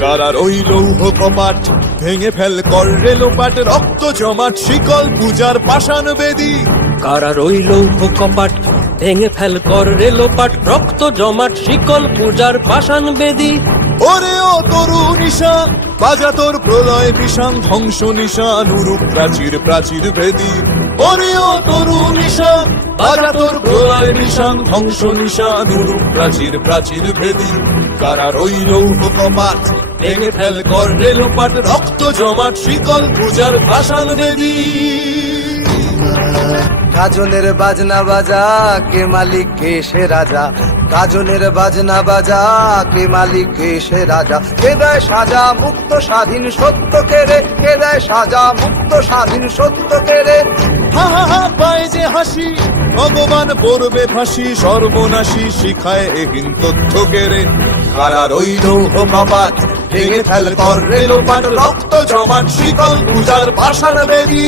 কারার ওই লৌহ কপাট ভেঙে ফেল কর রেলোপাট, রক্ত জমাট শিকল পূজার পাষাণ বেদী। কারার ওই লৌহ কপাট ভেঙে ফেল কর রেলোপাট, রক্ত জমাট শিকল পূজার পাষাণ বেদী। ওরে ও তরু নিশান বাজা তোর প্রলয় বিষান, ধ্বংস নিশান উরূপ প্রাচীর প্রাচীর ভেদী। ওরে ও তরু নিশান বাজা তোর প্রলয় বিষান, ধ্বংস নিশান উরূপ প্রাচীর প্রাচীর ভেদী। কারার ওই লৌহ কপাট ভেঙে ফেল কর রেলোপাট, রক্ত জমাট শিকল পূজার পাষাণ বেদী। গাজনের বাজনা বাজা, কে মালিক কে সে রাজা। গাজনের বাজনা বাজা, কে মালিক কে সে রাজা। কে দেয় সাজা মুক্ত স্বাধীন সত্য কেড়ে, কে দেয় সাজা মুক্ত স্বাধীন সত্য কেড়ে। হা হা হা পায় যে হাসি, ভগবান পড়বে ফাঁসি, সর্বনাশী শিখায় এহীন তথ্য কেড়ে। কারার ওই লৌহ কপাট ভেঙে ফেল কর রেলোপাট, রক্ত জমাট শিকল পূজার পাষাণ বেদী।